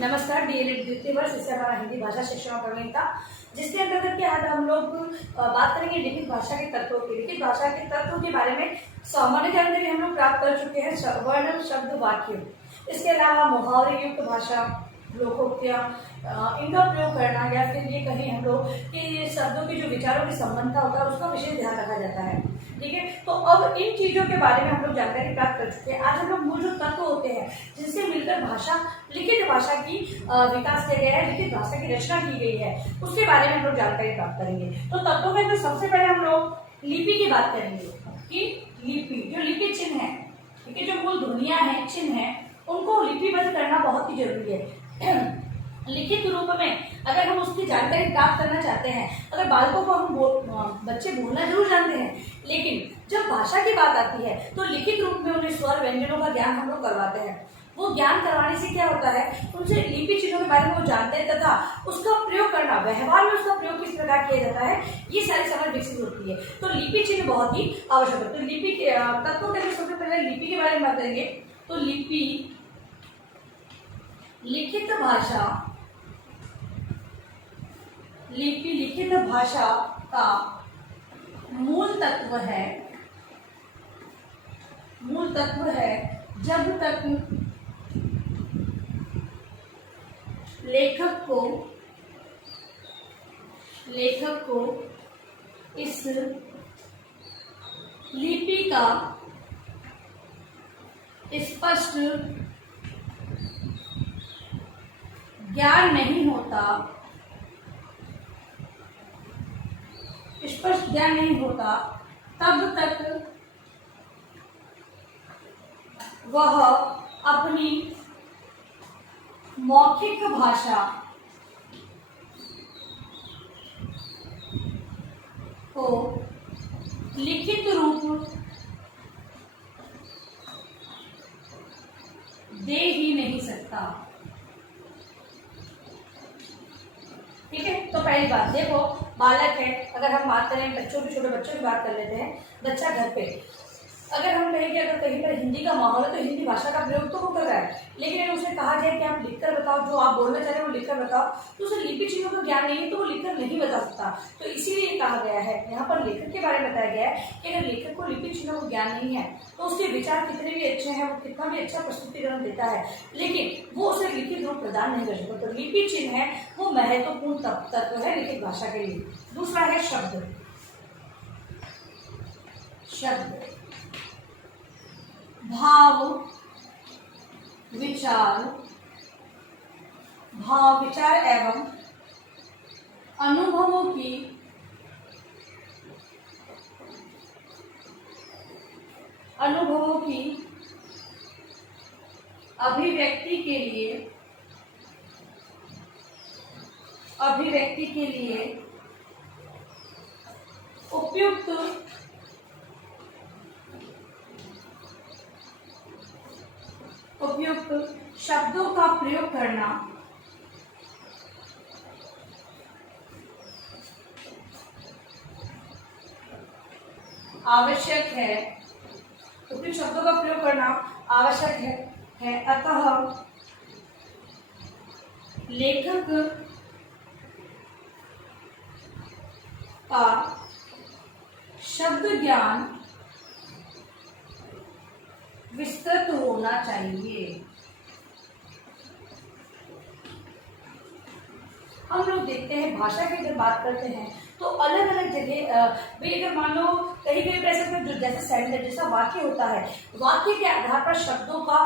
नमस्कार। डीएलएड द्वितीय वर्ष, इससे हमारा हिंदी भाषा शिक्षण और प्रवीणता, जिसके अंतर्गत के आज हम लोग बात करेंगे लिखित भाषा के तत्वों की। लिखित भाषा के तत्वों के बारे में सामान्य जानकारी हम लोग प्राप्त कर चुके हैं। वर्ण, शब्द, वाक्य, इसके अलावा मुहावरे युक्त भाषा, लोकोक्तियां, इनका प्रयोग करना, या फिर ये कहें हम लोग कि शब्दों की जो विचारों की संबंधता होता है उसका विशेष ध्यान रखा जाता है। ठीक है, तो अब इन चीजों के बारे में हम लोग जानकारी प्राप्त कर चुके हैं। आज हम लोग मूल जो तत्व होते हैं जिनसे मिलकर भाषा, लिखित भाषा की विकास किया गया है, लिखित भाषा की रचना की गई है, उसके बारे में हम लोग जानकारी प्राप्त करेंगे। तो तत्वों में तो सबसे पहले हम लोग लिपि की बात करेंगे कि लिपि, जो लिखित चिन्ह है, ठीक है, जो मूल ध्वनियां हैं, चिन्ह है, उनको लिपिबद्ध करना बहुत ही जरूरी है। लिखित रूप में अगर हम उसकी जानकारी प्राप्त करना चाहते हैं, अगर बालकों को हम बच्चे बोलना जरूर जानते हैं, लेकिन जब भाषा की बात आती है तो लिखित रूप में उन्हें स्वर व्यंजनों का ज्ञान हम लोग करवाते हैं। वो ज्ञान करवाने से क्या होता है, उनसे लिपि चिन्हों के बारे में वो जानते हैं तथा उसका प्रयोग करना, व्यवहार में उसका प्रयोग किस प्रकार किया जाता है, ये सारी समझ विकसित होती है। तो लिपि चिन्ह बहुत ही आवश्यक है। तो लिपि के तत्वों के सबसे पहले लिपि के बारे में बात करेंगे। तो लिपि लिखित भाषा, लिपि लिखित भाषा का मूल तत्व है। मूल तत्व है जब तक लेखक को इस लिपि का स्पष्ट ज्ञान नहीं होता, स्पष्ट ज्ञान नहीं होता, तब तक वह अपनी मौखिक भाषा को लिखित रूप दे ही नहीं सकता। ठीक है, तो पहली बात देखो, बालक है, अगर हम बात करें बच्चों की, छोटे बच्चों की बात कर लेते हैं। बच्चा घर पे, अगर हम कहें कि अगर कहीं पर हिंदी का माहौल है तो हिंदी भाषा का प्रयोग तो वो कर रहा है, लेकिन अगर उसे कहा जाए कि आप लिखकर बताओ, जो आप बोलना चाह रहे हैं वो लिखकर बताओ, तो उसे लिपि चिन्हों का ज्ञान नहीं है तो वो लिखकर नहीं बता सकता। तो इसीलिए कहा गया है, यहाँ पर लेखक के बारे में बताया गया है कि अगर लेखक को लिपि चिन्हों का ज्ञान नहीं है तो उसके विचार कितने भी अच्छे हैं, वो कितना भी अच्छा प्रस्तुतिकरण देता है, लेकिन वो उसे लिखित रूप प्रदान नहीं कर सकता। तो लिपि चिन्ह है वो महत्वपूर्ण तत्व है लिखित भाषा के लिए। दूसरा है शब्द। शब्द भाव विचार एवं अनुभवों की अभिव्यक्ति के लिए उपयुक्त शब्दों का प्रयोग करना आवश्यक है। उपयुक्त शब्दों का प्रयोग करना आवश्यक है। अतः लेखक का शब्द ज्ञान विस्तृत होना चाहिए। हम लोग देखते हैं भाषा की जब बात करते हैं तो अलग अलग जगह भाई, अगर मान लो कहीं कहीं ऐसे जो जैसे सेंटेंस जैसा वाक्य होता है, वाक्य के आधार पर शब्दों का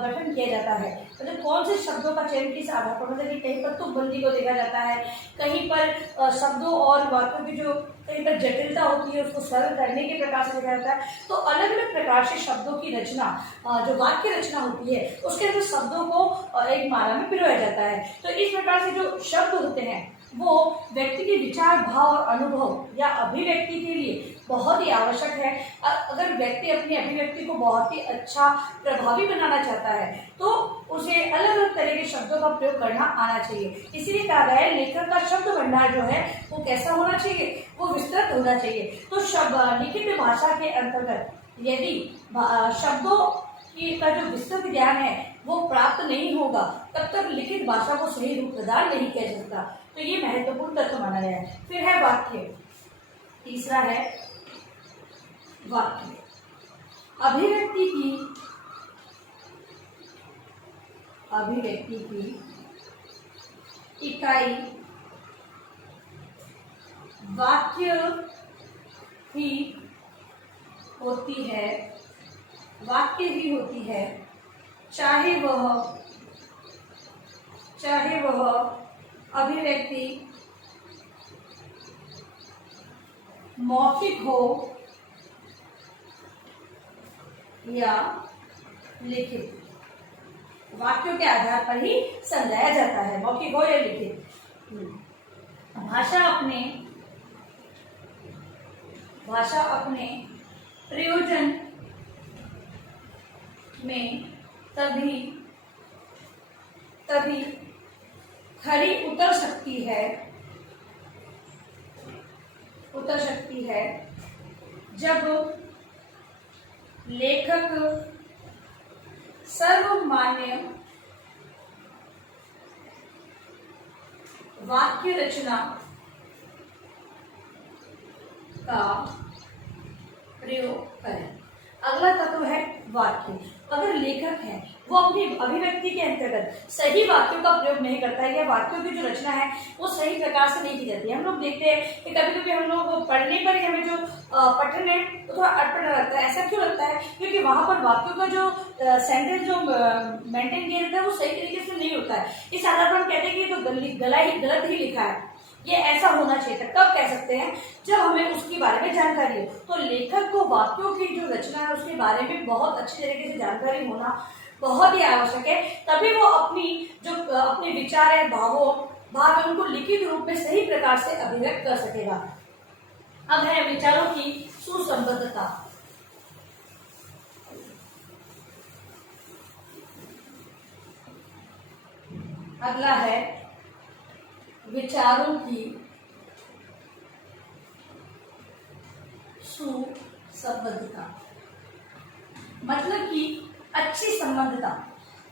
गठन किया जाता है। मतलब कौन से शब्दों का चयन किस आधार पर, मतलब कि कहीं पर तुकबंदी को देखा जाता है, कहीं पर शब्दों और वाक्यों की जो कहीं पर जटिलता होती है उसको सरल करने के प्रकार से देखा जाता है। तो अलग अलग प्रकार से शब्दों की रचना, जो वाक्य रचना होती है, उसके अंदर शब्दों को एक माला में पिरोया जाता है। तो इस प्रकार से जो शब्द होते हैं वो व्यक्ति के विचार, भाव और अनुभव या अभिव्यक्ति के लिए बहुत ही आवश्यक है। अगर व्यक्ति अपनी अभिव्यक्ति को बहुत ही अच्छा, प्रभावी बनाना चाहता है तो उसे अलग अलग तरह के शब्दों का प्रयोग करना आना चाहिए। इसीलिए कहा गया है लेखक का शब्द भंडार जो है वो कैसा होना चाहिए, वो विस्तृत होना चाहिए। तो लिखित भाषा के अंतर्गत यदि शब्दों का जो विस्तृत ज्ञान है वो प्राप्त नहीं हो होगा तब तक लिखित भाषा को सही रूप प्रदान नहीं किया जा सकता। तो ये महत्वपूर्ण तत्व माना गया है। फिर है वाक्य। तीसरा है वाक्य। अभिव्यक्ति की इकाई वाक्य ही होती है, चाहे वह अभिव्यक्ति मौखिक हो या लिखित। वाक्यों के आधार पर ही समझाया जाता है, मौखिक हो या लिखित। भाषा अपने प्रयोजन में तभी खरी उतर सकती है जब लेखक सर्वमान्य वाक्य रचना का प्रयोग करें। अगला तत्व है वाक्य। अगर लेखक है वो अपनी अभिव्यक्ति के अंतर्गत सही वाक्यों का प्रयोग नहीं करता है या वाक्यों की जो रचना है वो सही प्रकार से नहीं की जाती है। हम लोग देखते हैं कि कभी कभी हम लोग पढ़ने पर ही हमें जो पठन है वो थोड़ा अटपटा लगता है। ऐसा क्यों लगता है? क्योंकि वहां पर वाक्यों का जो सेंटेंस जो मेंटेन किया जाता है वो सही तरीके से नहीं होता है। इस आधार पर हम कहते हैं कि ये तो गलत ही लिखा है, ये ऐसा होना चाहिए था। कब कह सकते हैं? जब हमें उसके बारे में जानकारी हो। तो लेखक को वाक्यों की जो रचना है उसके बारे में बहुत अच्छी तरीके से जानकारी होना बहुत ही आवश्यक है, तभी वो अपने विचार है, भाव है, उनको लिखित रूप में सही प्रकार से अभिव्यक्त कर सकेगा। अब है विचारों की सुसंबद्धता। अगला है विचारों की सुसंबद्धता, मतलब कि अच्छी संबद्धता।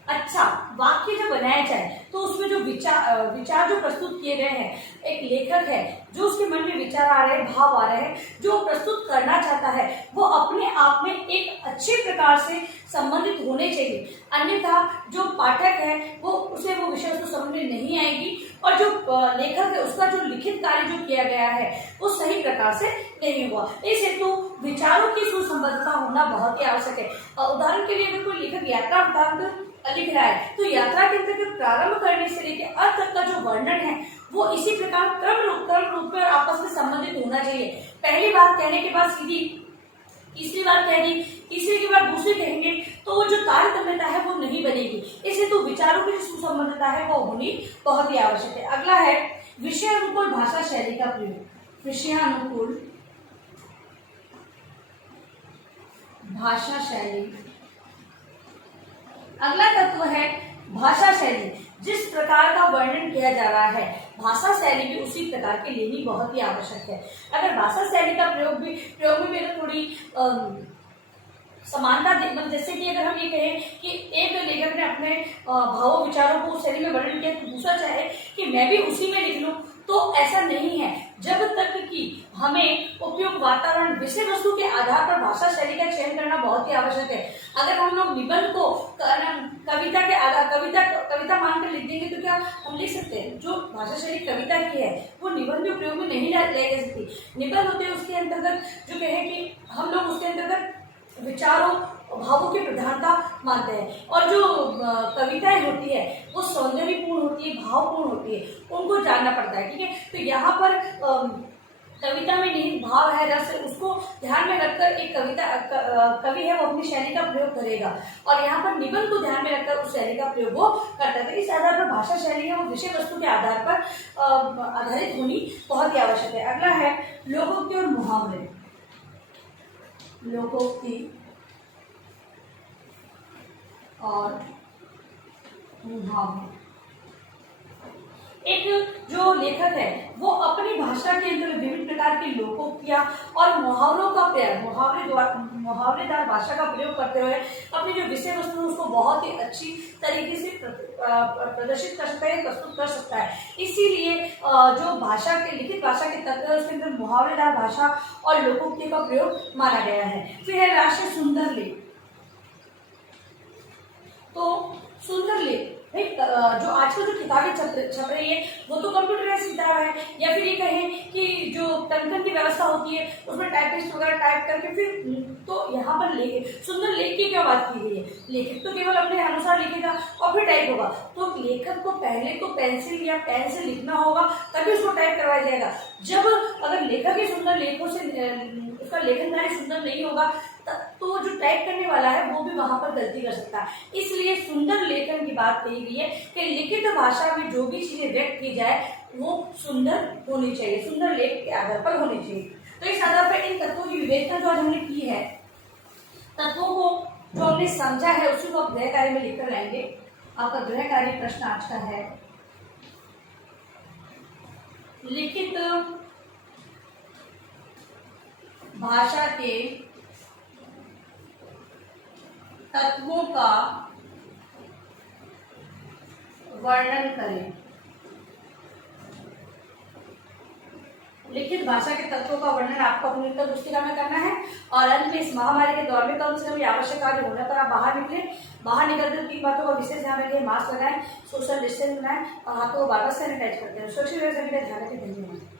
अच्छा वाक्य जब बनाया जाए तो उसमें जो विचार जो प्रस्तुत किए गए हैं, एक लेखक है जो उसके मन में विचार आ रहे हैं, भाव आ रहे हैं, जो प्रस्तुत करना चाहता है वो अपने आप में एक अच्छे प्रकार से संबंधित होने चाहिए। अन्यथा जो पाठक है उसे वो विषय उसको समझ में नहीं आएगी और जो लेखक है उसका जो लिखित कार्य जो किया गया है वो सही प्रकार से नहीं हुआ। इस हेतु विचारों की सुसंबद्धता होना बहुत ही आवश्यक है। उदाहरण के लिए अगर कोई लेखक यात्रा वृत्तांत लिख रहा है तो यात्रा के अंतर्गत प्रारंभ करने से लेकर अंत तक का जो वर्णन है वो इसी प्रकार क्रम रूप में आपस में संबंधित होना चाहिए। पहली बात कहने के बाद सीधी तीसरी बात कह दी, तीसरी के बाद दूसरी कहेंगे तो वो जो तारतम्यता है वो नहीं बनेगी। इसलिए तो विचारों की जो सुसंबद्धता है वो होनी बहुत ही आवश्यक है। अगला है विषय अनुकूल भाषा शैली का प्रयोग। विषयानुकूल भाषा शैली। अगला तत्व है भाषा शैली। जिस प्रकार का वर्णन किया जा रहा है भाषा शैली भी उसी प्रकार की लेनी बहुत ही आवश्यक है। अगर भाषा शैली का प्रयोग में अगर थोड़ी समानता मतलब जैसे कि अगर हम ये कहें कि एक लेखक ने अपने भावों विचारों को उस शैली में वर्णन किया तो दूसरा चाहे कि मैं भी उसी में लिख लूं, तो ऐसा नहीं है। जब तक कि हमें उपयुक्त वातावरण विषय वस्तु के आधार पर भाषा शैली का चयन करना बहुत ही आवश्यक है। अगर हम लोग निबंध को कविता के आधार कविता मानकर लिख देंगे तो क्या हम लिख सकते हैं? जो भाषा शैली कविता की है वो निबंध के प्रयोग में नहीं लाई जा सकती। निबंध होते हैं उसके अंतर्गत जो कहे कि हम लोग उसके अंतर्गत विचारों भावों की प्रधानता मानते हैं और जो कविताएं होती है वो सौंदर्यपूर्ण होती है, भावपूर्ण होती है, उनको जानना पड़ता है। ठीक है, तो यहाँ पर कविता में निहित भाव है, रस है, उसको ध्यान में रखकर एक कवि है वो अपनी शैली का प्रयोग करेगा और यहाँ पर निबंध को ध्यान में रखकर उस शैली का प्रयोग वो करता है। इस आधार पर भाषा शैली है वो विषय वस्तु के आधार पर आधारित होनी बहुत ही आवश्यक है। अगला है लोकोक्ति और मुहावरे। लोकोक्ति और मुहावरे एक जो लेखक है वो अपनी भाषा के अंदर विभिन्न प्रकार के लोकोक्तियां और मुहावरों का प्रयोग, मुहावरेदार भाषा का प्रयोग करते हुए अपनी जो विषय वस्तु उसको बहुत ही अच्छी तरीके से प्रदर्शित कर सकता है, प्रस्तुत कर सकता है। इसीलिए जो भाषा के लिखित भाषा के तत्व है उसके अंदर मुहावरेदार भाषा और लोकोक्ति का प्रयोग माना गया है। फिर है राष्ट्रीय सुंदर लेख। तो सुंदर लेख भाई, जो आजकल जो किताबें छप रही है वो तो कंप्यूटराइज किताब है, या फिर ये कहें कि जो टन की व्यवस्था होती है उसमें टाइपिस्ट वगैरह टाइप करके फिर, तो यहाँ पर सुंदर लेख की क्या बात की गई है। लेखक तो केवल अपने अनुसार लिखेगा और फिर टाइप होगा, तो लेखक को पहले तो पेंसिल या पेन से लिखना होगा तभी उसको टाइप करवाया जाएगा। जब अगर लेखक के सुंदर लेखों से उसका लेखन कार्य सुंदर नहीं होगा तो जो टाइप करने वाला है वो भी वहां पर गलती कर सकता है। इसलिए सुंदर लेखन की बात कही गई है कि लिखित भाषा में जो भी चीजें व्यक्त की जाए वो सुंदर होनी चाहिए, सुंदर लेख के आधार पर होनी चाहिए। तो इस आधार पर इन तत्वों की विवेचना जो आज हमने की है, तत्वों को जो हमने समझा है उसी को आप गृह कार्य में लिखकर लाएंगे। आपका गृह कार्य प्रश्न आज का है लिखित भाषा के तत्वों का वर्णन करें। लिखित भाषा के तत्वों का वर्णन आपको अपनी उत्तर पुस्तिका में करना है और अंत में इस महामारी के दौर में कम से कम आवश्यक कार्य होने पर आप बाहर निकले। बाहर निकलते 3 बातों का विशेष ध्यान रखिए, मास्क लगाएं, सोशल डिस्टेंस बनाएं और हाथों को बार-बार सैनिटाइज करते हैं। सुरक्षित रहे, सभी का ध्यान रखें। धन्यवाद।